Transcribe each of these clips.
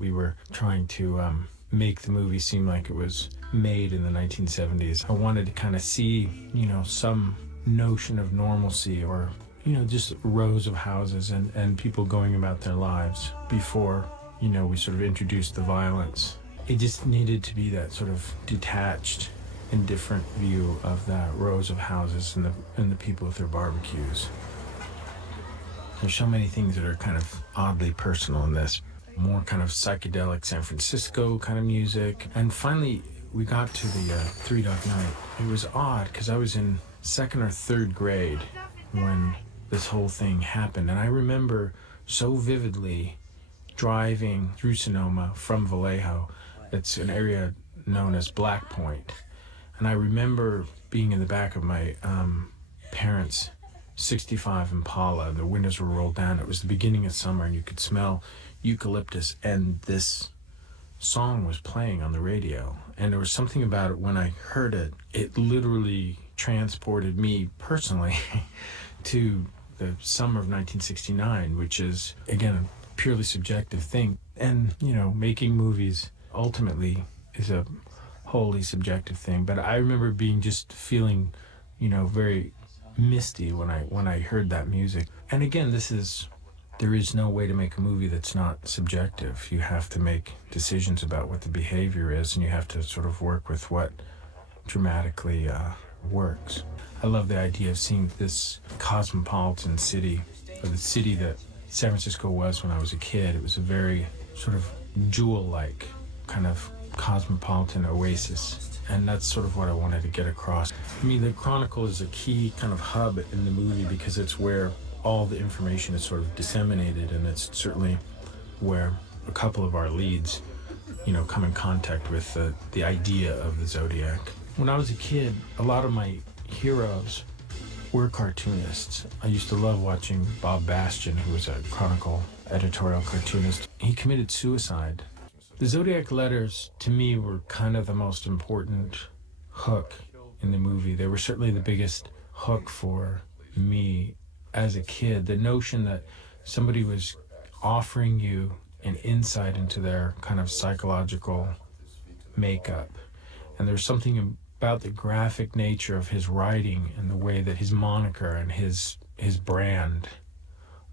We were trying to make the movie seem like it was made in the 1970s. I wanted to kind of see, some notion of normalcy, or, just rows of houses and people going about their lives before, we sort of introduced the violence. It just needed to be that sort of detached, indifferent view of that rows of houses and the people with their barbecues. There's so many things that are kind of oddly personal in this. More kind of psychedelic San Francisco kind of music. And finally, we got to the Three Dog Night. It was odd because I was in second or third grade when this whole thing happened. And I remember so vividly driving through Sonoma from Vallejo. It's an area known as Black Point. And I remember being in the back of my parents' 65 Impala, and the windows were rolled down. It was the beginning of summer, and you could smell eucalyptus, and this song was playing on the radio. And there was something about it when I heard it. It literally transported me personally to the summer of 1969, which is, again, a purely subjective thing. And, making movies ultimately is a wholly subjective thing. But I remember just feeling, very misty when I heard that music. And again, there is no way to make a movie that's not subjective. You have to make decisions about what the behavior is, and you have to sort of work with what dramatically works. I love the idea of seeing this cosmopolitan city, or the city that San Francisco was when I was a kid. It was a very sort of jewel-like kind of cosmopolitan oasis. And that's sort of what I wanted to get across. I mean, the Chronicle is a key kind of hub in the movie because it's where all the information is sort of disseminated, and it's certainly where a couple of our leads, come in contact with the idea of the Zodiac. When I was a kid, a lot of my heroes were cartoonists. I used to love watching Bob Bastian, who was a Chronicle editorial cartoonist. He committed suicide. The Zodiac letters, to me, were kind of the most important hook in the movie. They were certainly the biggest hook for me as a kid. The notion that somebody was offering you an insight into their kind of psychological makeup. And there's something about the graphic nature of his writing and the way that his moniker and his brand,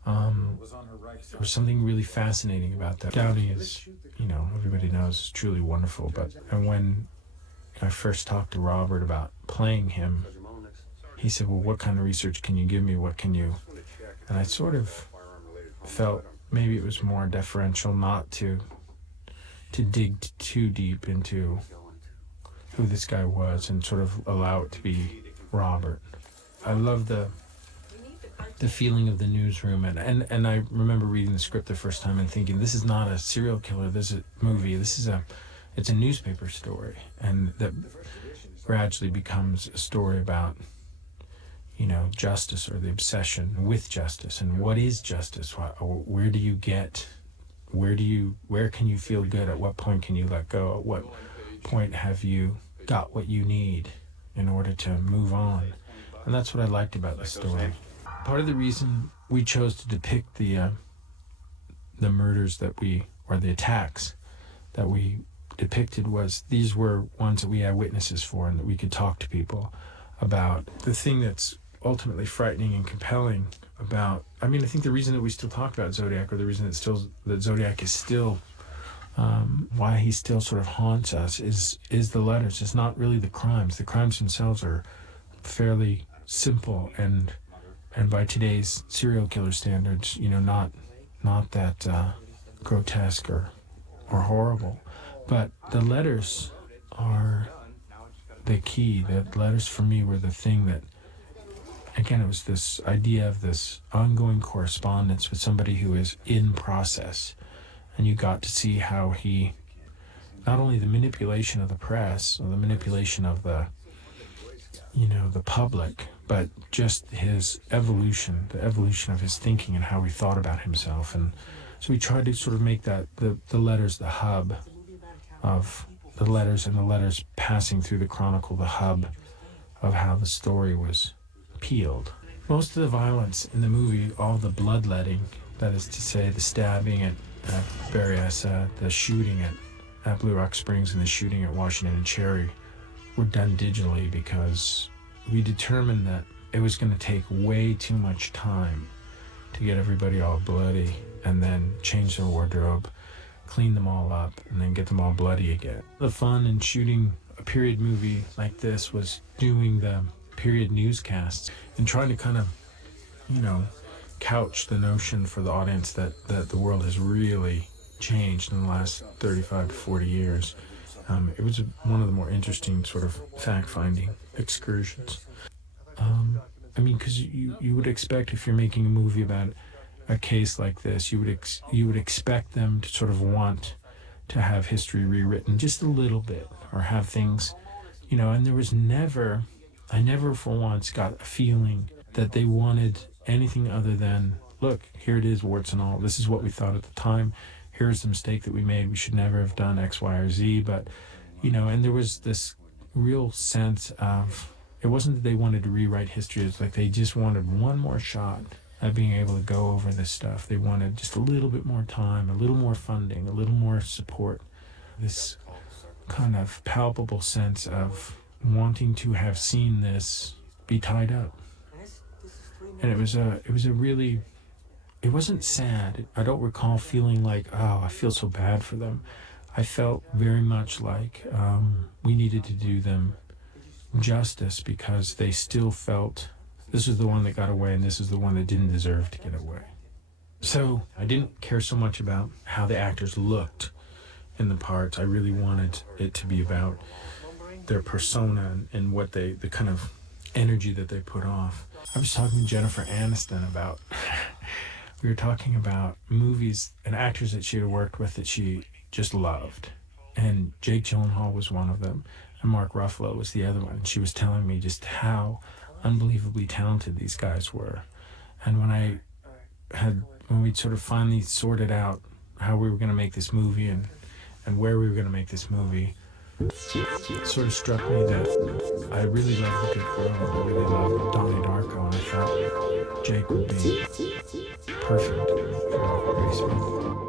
there was something really fascinating about that. Downey is, everybody knows, is truly wonderful. And when I first talked to Robert about playing him, he said, well, what kind of research can you give me? What can you... And I sort of felt maybe it was more deferential not to dig too deep into who this guy was and sort of allow it to be Robert. I love the feeling of the newsroom, and I remember reading the script the first time and thinking, this is not a serial killer, this is a movie, it's a newspaper story, and that gradually becomes a story about justice, or the obsession with justice, and what is justice? Where can you feel good? At what point can you let go? At what point have you got what you need in order to move on? And that's what I liked about the story. Part of the reason we chose to depict the murders or the attacks that we depicted was these were ones that we had witnesses for, and that we could talk to people about. The thing that's ultimately frightening and compelling about, I think the reason that we still talk about Zodiac, or the reason that Zodiac is still, why he still sort of haunts us is the letters. It's not really the crimes. The crimes themselves are fairly simple and by today's serial killer standards, not that grotesque or horrible. But the letters are the key. The letters for me were the thing that, again, it was this idea of this ongoing correspondence with somebody who is in process. And you got to see how he, not only the manipulation of the press, or the manipulation of the public, but just his evolution, the evolution of his thinking and how he thought about himself. And so we tried to sort of make that, the letters, the hub of the letters, and the letters passing through the Chronicle, the hub of how the story was peeled. Most of the violence in the movie, all the bloodletting, that is to say the stabbing Berryessa, the shooting at Blue Rock Springs and the shooting at Washington and Cherry were done digitally because we determined that it was going to take way too much time to get everybody all bloody and then change their wardrobe, clean them all up, and then get them all bloody again. The fun in shooting a period movie like this was doing the period newscasts and trying to kind of, couch the notion for the audience that the world has really changed in the last 35 to 40 years. It was one of the more interesting sort of fact-finding excursions. Because you would expect, if you're making a movie about a case like this, you would expect them to sort of want to have history rewritten just a little bit, or have things, and there was I never for once got a feeling that they wanted anything other than, look, here it is, warts and all. This is what we thought at the time. Here's the mistake that we made. We should never have done X, Y, or Z. But, and there was this real sense of, it wasn't that they wanted to rewrite history. It's like they just wanted one more shot at being able to go over this stuff. They wanted just a little bit more time, a little more funding, a little more support. This kind of palpable sense of wanting to have seen this be tied up. And it wasn't sad. I don't recall feeling like, oh, I feel so bad for them. I felt very much like we needed to do them justice, because they still felt this is the one that got away and this is the one that didn't deserve to get away. So I didn't care so much about how the actors looked in the parts. I really wanted it to be about their persona and what the kind of energy that they put off. I was talking to Jennifer Aniston about, we were talking about movies and actors that she had worked with that she just loved. And Jake Gyllenhaal was one of them, and Mark Ruffalo was the other one. She was telling me just how unbelievably talented these guys were. And when we sort of finally sorted out how we were going to make this movie and where we were going to make this movie, it sort of struck me that I really loved The Good Girl, I really loved Donnie Darko, and I thought Jake would be perfect for Grace.